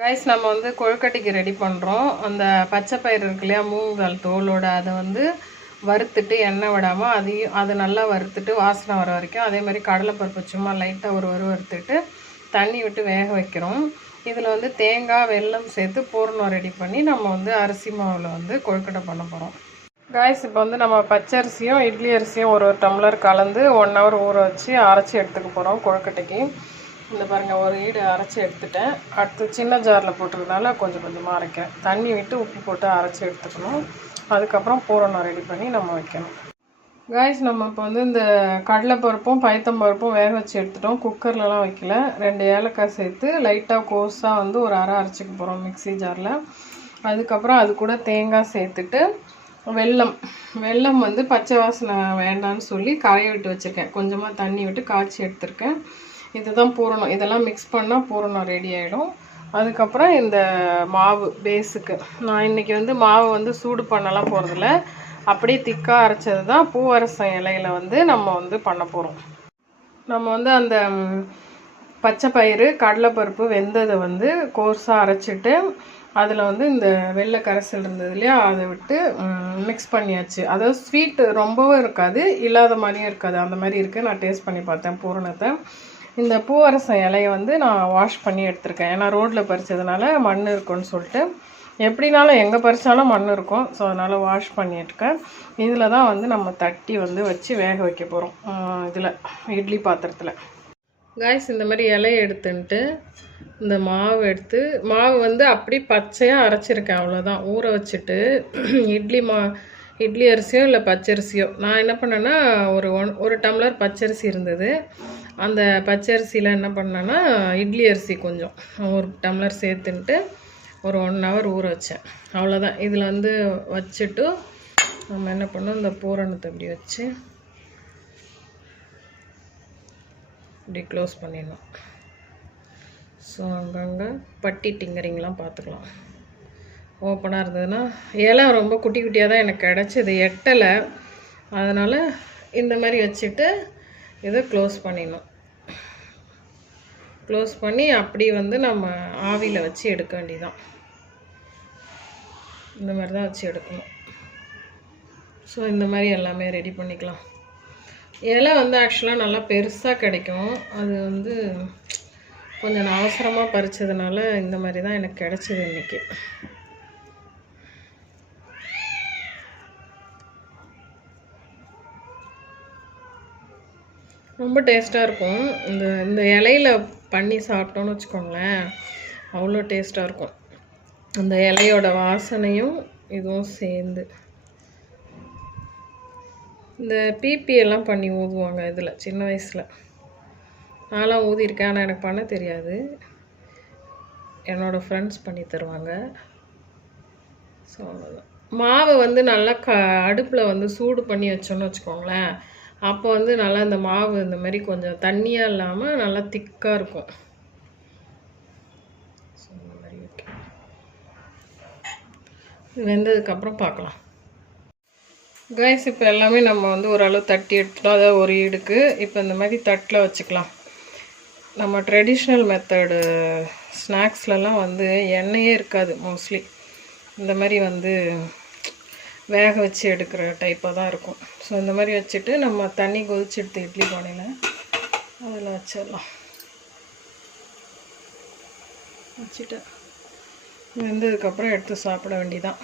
Guys நம்ம வந்து கொழுக்கட்டைக்கு ready பண்ணுறோம் அந்த பச்சை பயிர் இருக்கு இல்லையா மூங்கால் தோலோட அதை வந்து வறுத்துட்டு எண்ணெய் விடாமல் அதையும் அதை நல்லா வறுத்துட்டு வாசனை வர வரைக்கும் அதே மாதிரி கடலைப்பருப்பு சும்மா லைட்டாக ஒரு ஒரு வறுத்துட்டு தண்ணி விட்டு வேக வைக்கிறோம். இதில் வந்து தேங்காய் வெல்லம் சேர்த்து பூரணம் ரெடி பண்ணி நம்ம வந்து அரிசி மாவில் வந்து கொழுக்கட்டை பண்ண போகிறோம் காய்ஸ் இப்போ வந்து நம்ம பச்சரிசியும் இட்லி அரிசியும் ஒரு ஒரு டம்ளர் கலந்து ஒன் ஹவர் ஊற வச்சு அரைச்சி எடுத்துக்க போகிறோம் கொழுக்கட்டைக்கு. இந்த பாருங்கள் ஒரு ஈடு அரைச்சி எடுத்துட்டேன். அடுத்து சின்ன ஜாரில் போட்டிருக்கனால கொஞ்சம் கொஞ்சமாக அரைக்கிறேன். தண்ணி விட்டு உப்பு போட்டு அரைச்சி எடுத்துக்கணும். அதுக்கப்புறம் பூரணம் ரெடி பண்ணி நம்ம வைக்கணும். காய்ஸ் நம்ம இப்போ வந்து இந்த கடலைப்பருப்பும் பைத்தம்பருப்பும் வேக வச்சு எடுத்துட்டோம். குக்கர்லலாம் வைக்கல. ரெண்டு ஏலக்காய் சேர்த்து லைட்டாக கோஸாக வந்து ஒரு அரை அரைச்சிக்க போகிறோம் மிக்ஸி ஜாரில் அதுக்கப்புறம் அது கூட தேங்காய் சேர்த்துட்டு வெல்லம். வெல்லம் வந்து பச்சை வாசனை வேண்டான்னு சொல்லி கரைய விட்டு வச்சுருக்கேன். கொஞ்சமாக தண்ணி விட்டு காய்ச்சி எடுத்திருக்கேன். இதுதான் பூரணம். இதெல்லாம் மிக்ஸ் பண்ணால் பூரணம் ரெடி ஆகிடும் அதுக்கப்புறம் இந்த மாவு பேஸுக்கு நான் இன்றைக்கி வந்து மாவு வந்து சூடு பண்ணலாம் போகிறதில்ல அப்படியே திக்காக அரைச்சது தான் பூவரசம் இலையில வந்து நம்ம வந்து பண்ண போகிறோம் நம்ம வந்து அந்த பச்சை பயிறு கடலைப்பருப்பு வெந்ததை வந்து கோர்ஸாக அரைச்சிட்டு அதில் வந்து இந்த வெள்ளை கரைசல் இருந்தது இல்லையா அதை விட்டு மிக்ஸ் பண்ணியாச்சு. அதாவது ஸ்வீட்டு ரொம்பவும் இருக்காது இல்லாத மாதிரியும் இருக்காது. அந்த மாதிரி இருக்குது நான் டேஸ்ட் பண்ணி பார்த்தேன் பூரணத்தை. இந்த பூவரசம் இலையை வந்து நான் வாஷ் பண்ணி எடுத்திருக்கேன். ஏன்னா ரோட்டில் பறிச்சதுனால மண் இருக்கும்னு சொல்லிட்டு. எப்படினாலும் எங்கே பறித்தாலும் மண் இருக்கும். ஸோ அதனால் வாஷ் பண்ணிட்டுருக்கேன் இதில் தான் வந்து நம்ம தட்டி வந்து வச்சு வேக வைக்க போகிறோம் இதில் இட்லி பாத்திரத்தில். காய்ஸ் இந்த மாதிரி இலையை எடுத்துன்ட்டு இந்த மாவு எடுத்து மாவு வந்து அப்படி பச்சையாக அரைச்சிருக்கேன். அவ்வளோதான் ஊற வச்சுட்டு இட்லி மா இட்லி அரிசியோ இல்லை பச்சரிசியோ. நான் என்ன பண்ணேன்னா ஒரு ஒன் ஒரு டம்ளர் பச்சரிசி இருந்தது. அந்த பச்சரிசியில் என்ன பண்ணேன்னா இட்லி அரிசி கொஞ்சம். ஒரு டம்ளர் சேர்த்துன்ட்டு ஒரு ஒன் ஹவர் ஊற வச்சேன். அவ்வளோதான் இதில் வந்து வச்சுட்டு நம்ம என்ன பண்ணோம் இந்த பூரணத்தை இப்படி வச்சு இப்படி க்ளோஸ் பண்ணிடணும். ஸோ அங்கங்கே பட்டி டிங்கரிங்லாம் பார்த்துக்கலாம். ஓப்பனாக இருந்ததுன்னா இலை ரொம்ப குட்டி குட்டியாக தான் எனக்கு கிடச்சிது எட்டலை. அதனால் இந்த மாதிரி வச்சுட்டு இதை க்ளோஸ் பண்ணிடணும். க்ளோஸ் பண்ணி அப்படி வந்து நம்ம ஆவியில் வச்சு எடுக்க வேண்டியதான் இந்த மாதிரி தான் வச்சு எடுக்கணும். ஸோ இந்த மாதிரி எல்லாமே ரெடி பண்ணிக்கலாம். இலை வந்து ஆக்சுவலாக நல்லா பெருசாக கிடைக்கும். அது வந்து கொஞ்சம் நான் அவசரமாக பறிச்சதுனால இந்த மாதிரி தான் எனக்கு கிடச்சிது இன்றைக்கி ரொம்ப டேஸ்ட்டாக இருக்கும். இந்த இந்த இலையில பண்ணி சாப்பிட்டோன்னு வச்சுக்கோங்களேன் அவ்வளோ டேஸ்ட்டாக இருக்கும். அந்த இலையோட வாசனையும் இதுவும் சேர்ந்து. இந்த பிபி எல்லாம் பண்ணி ஊதுவாங்க இதில் சின்ன வயசில். நான்லாம் ஊதியிருக்கேன் ஆனால் எனக்கு பண்ண தெரியாது. என்னோடய ஃப்ரெண்ட்ஸ் பண்ணி தருவாங்க. ஸோ அவ்வளோதான் மாவை வந்து நல்லா க அடுப்பில் வந்து சூடு பண்ணி வச்சோன்னு வச்சுக்கோங்களேன். அப்போ வந்து நல்லா இந்த மாவு இந்த மாதிரி கொஞ்சம் தண்ணியாக இல்லாமல் நல்லா திக்காக இருக்கும். ஸோ இந்த மாதிரி வைக்கணும். வெந்ததுக்கப்புறம் பார்க்கலாம் கைஸ் இப்போ எல்லாமே நம்ம வந்து ஓரளவு தட்டி எடுத்துட்டோம். அதாவது ஒரு ஈடுக்கு இப்போ இந்த மாதிரி தட்டில் வச்சுக்கலாம். நம்ம ட்ரெடிஷ்னல் மெத்தடு ஸ்நாக்ஸ்லலாம் வந்து எண்ணெயே இருக்காது மோஸ்ட்லி இந்த மாதிரி வந்து வேக வச்சு எடுக்கிற டைப்பாக தான் இருக்கும். ஸோ இந்த மாதிரி வச்சுட்டு நம்ம தண்ணி கொதிச்சு எடுத்து இட்லி பானையில் அதில் வச்சிடலாம். வச்சுட்டு வெந்ததுக்கப்புறம் எடுத்து சாப்பிட வேண்டிதான்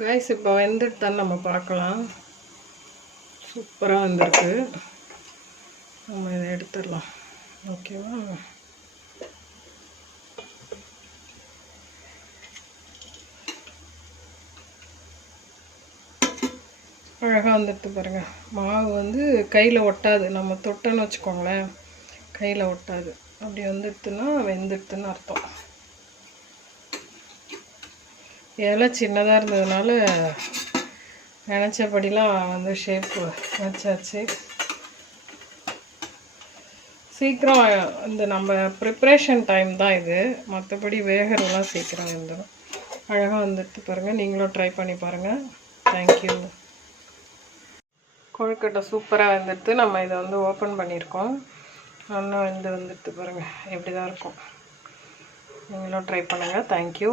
காய்ஸ் இப்போ வெந்துட்டு தான் நம்ம பார்க்கலாம். சூப்பராக வந்திருக்கு. நம்ம இதை எடுத்துடலாம். ஓகேவா அழகாக வந்துடுது பாருங்க. மாவு வந்து கையில் ஒட்டாது. நம்ம தொட்டோன்னு வச்சுக்கோங்களேன். கையில் ஒட்டாது. அப்படி வந்துடுதுன்னா வெந்துடுதுன்னு அர்த்தம். இலை சின்னதாக இருந்ததுனால நினச்சபடிலாம் வந்து ஷேப்பு வச்சாச்சு. சீக்கிரம் இந்த நம்ம ப்ரிப்ரேஷன் டைம் தான் இது. மற்றபடி வேகிறதெல்லாம் சீக்கிரம் வந்துடும் அழகாக வந்துட்டு பாருங்கள் நீங்களும் ட்ரை பண்ணி பாருங்கள் தேங்க்யூ கொழுக்கட்டை சூப்பராக வந்துடுது நம்ம இதை வந்து ஓப்பன் பண்ணியிருக்கோம். நல்லா வந்து வந்துடுது பாருங்கள் எப்படி தான் இருக்கும். நீங்களும் ட்ரை பண்ணுங்கள் தேங்க்யூ